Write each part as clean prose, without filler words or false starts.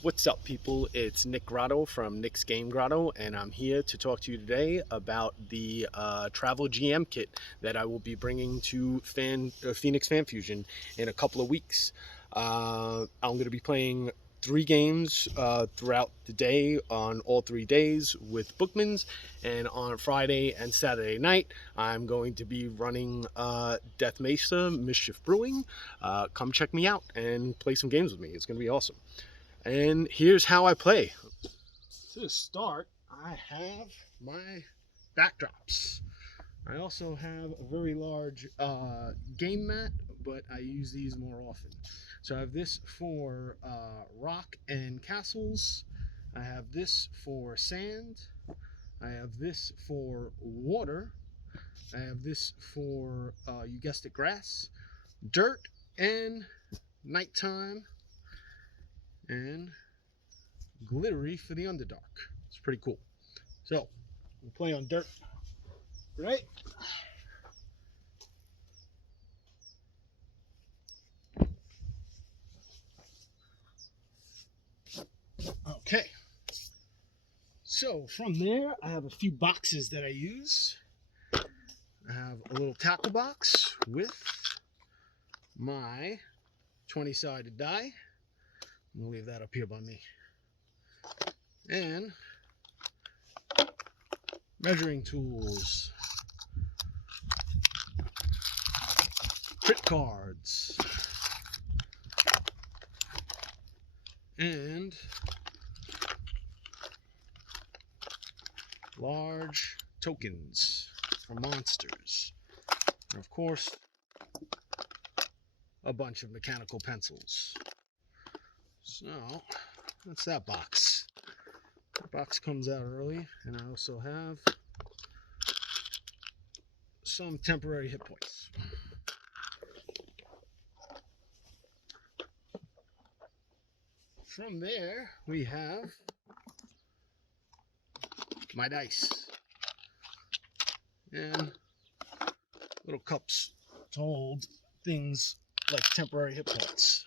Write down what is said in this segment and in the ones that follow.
What's up, people? It's Nick Grotto from Nick's Game Grotto, and I'm here to talk to you today about the travel GM kit that I will be bringing to Phoenix Fan Fusion in a couple of weeks. I'm going to be playing 3 games throughout the day on all 3 days with Bookmans, and on Friday and Saturday night, I'm going to be running Death Mesa Mischief Brewing. Come check me out and play some games with me. It's going to be awesome. And here's how I play. To start, I have my backdrops. I also have a very large game mat, but I use these more often. So I have this for rock and castles. I have this for sand. I have this for water. I have this for, you guessed it, grass, dirt, and nighttime, and glittery for the Underdark. It's pretty cool. So, we'll play on dirt, right? Okay. So, from there, I have a few boxes that I use. I have a little tackle box with my 20-sided die. I'm going to leave that up here by me. And measuring tools, crit cards, and large tokens for monsters. And of course, a bunch of mechanical pencils. So, that's that box. The box comes out early, and I also have some temporary hit points. From there, we have my dice and little cups to hold things like temporary hit points.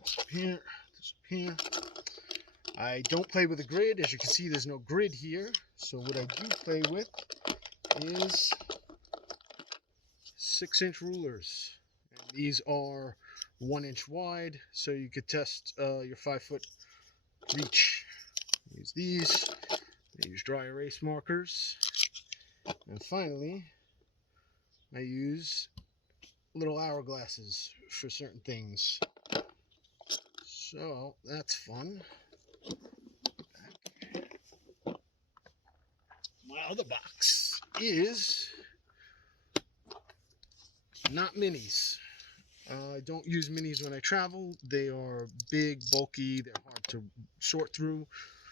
This up here, this up here. I don't play with a grid. As you can see, there's no grid here. So what I do play with is 6-inch rulers. And these are 1-inch wide, so you could test your 5-foot reach. Use these. I use dry erase markers. And finally, I use little hourglasses for certain things. So that's fun. My other box is not minis. I don't use minis when I travel. They are big, bulky, they're hard to sort through.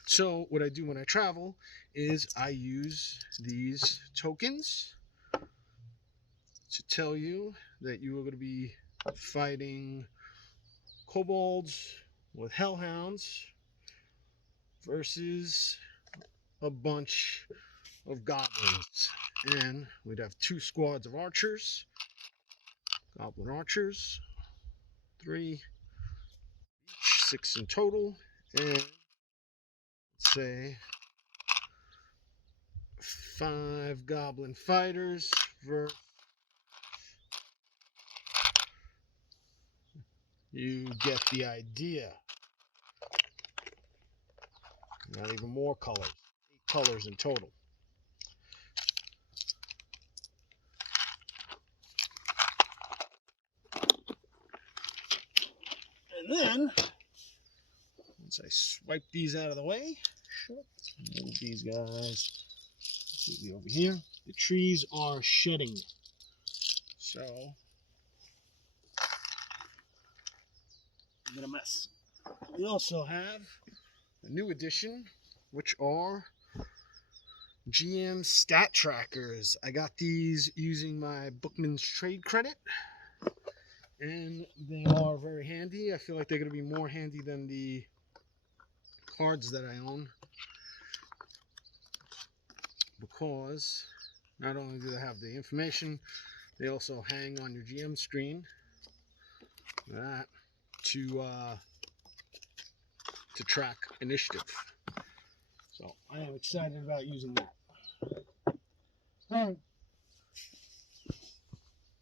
So what I do when I travel is I use these tokens to tell you that you are going to be fighting kobolds with hellhounds versus a bunch of goblins. And we'd have 2 squads of archers, goblin archers, 3 each, 6 in total, and let's say 5 goblin fighters versus, you get the idea. Not even more colors, 8 colors in total. And then, once I swipe these out of the way, move these guys completely over here. The trees are shedding. So, I'm in a mess. We also have a new addition, which are GM stat trackers. I got these using my Bookman's trade credit, and they are very handy. I feel like they're going to be more handy than the cards that I own, because not only do they have the information, they also hang on your GM screen that to to track initiative. So I am excited about using that.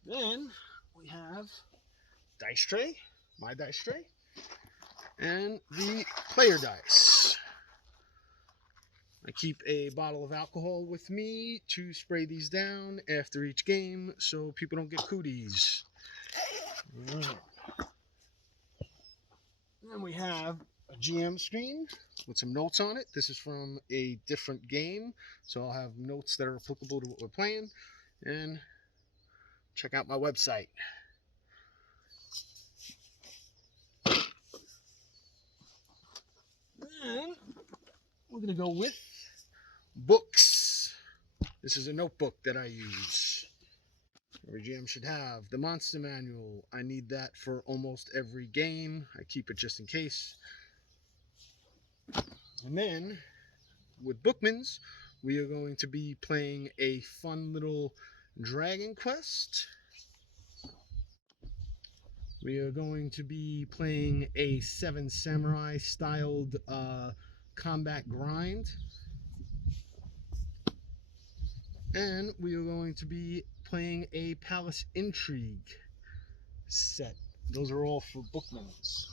Then we have dice tray, my dice tray, and the player dice. I keep a bottle of alcohol with me to spray these down after each game so people don't get cooties. Then we have a GM screen with some notes on it. This is from a different game, so I'll have notes that are applicable to what we're playing. And check out my website. And we're going to go with books. This is a notebook that I use. Every GM should have the Monster Manual. I need that for almost every game. I keep it just in case. And then, with Bookmans, we are going to be playing a fun little Dragon Quest. We are going to be playing a Seven Samurai styled combat grind. And we are going to be playing a Palace Intrigue set. Those are all for Bookmans.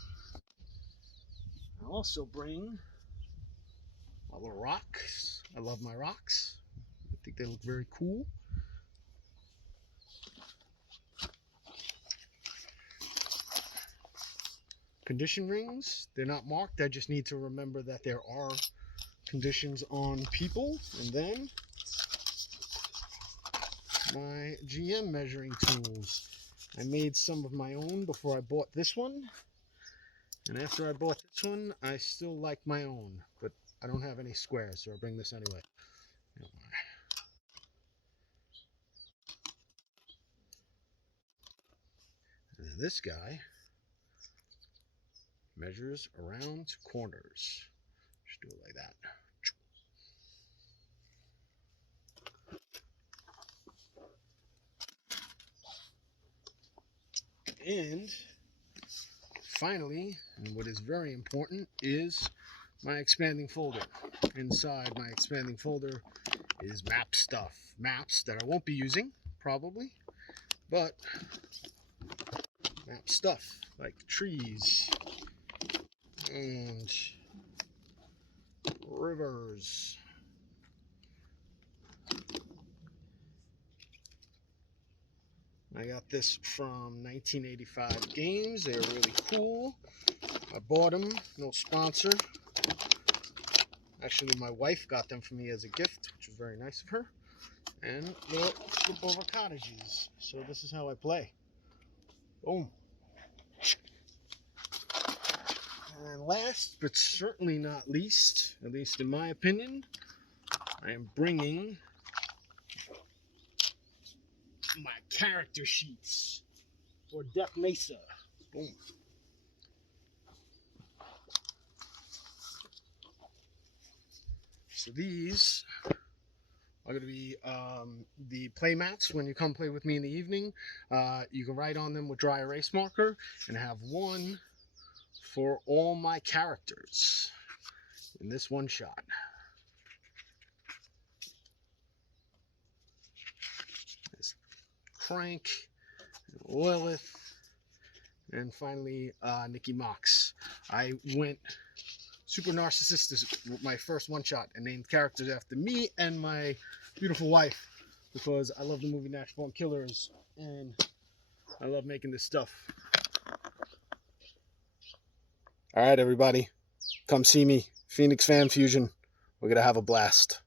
I'll also bring my little rocks. I love my rocks. I think they look very cool. Condition rings. They're not marked. I just need to remember that there are conditions on people. And then my GM measuring tools. I made some of my own before I bought this one. And after I bought this one, I still like my own. But I don't have any squares, so I'll bring this anyway. And then this guy measures around corners. Just do it like that. And finally, and what is very important, is my expanding folder. Inside my expanding folder is map stuff. Maps that I won't be using, probably, but map stuff like trees and rivers. I got this from 1985 Games. They're really cool. I bought them, no sponsor. Actually, my wife got them for me as a gift, which was very nice of her. And little flip over cottages. So this is how I play. Boom. And last, but certainly not least, at least in my opinion, I am bringing my character sheets for Death Mesa. Boom. So these are going to be the play mats when you come play with me in the evening. You can write on them with dry erase marker and have one for all my characters in this one shot. There's Crank, Lilith, and finally Nikki Mox. I went super narcissistic with my first one shot and named characters after me and my beautiful wife because I love the movie Natural Born Killers and I love making this stuff. All right, everybody, come see me. Phoenix Fan Fusion. We're going to have a blast.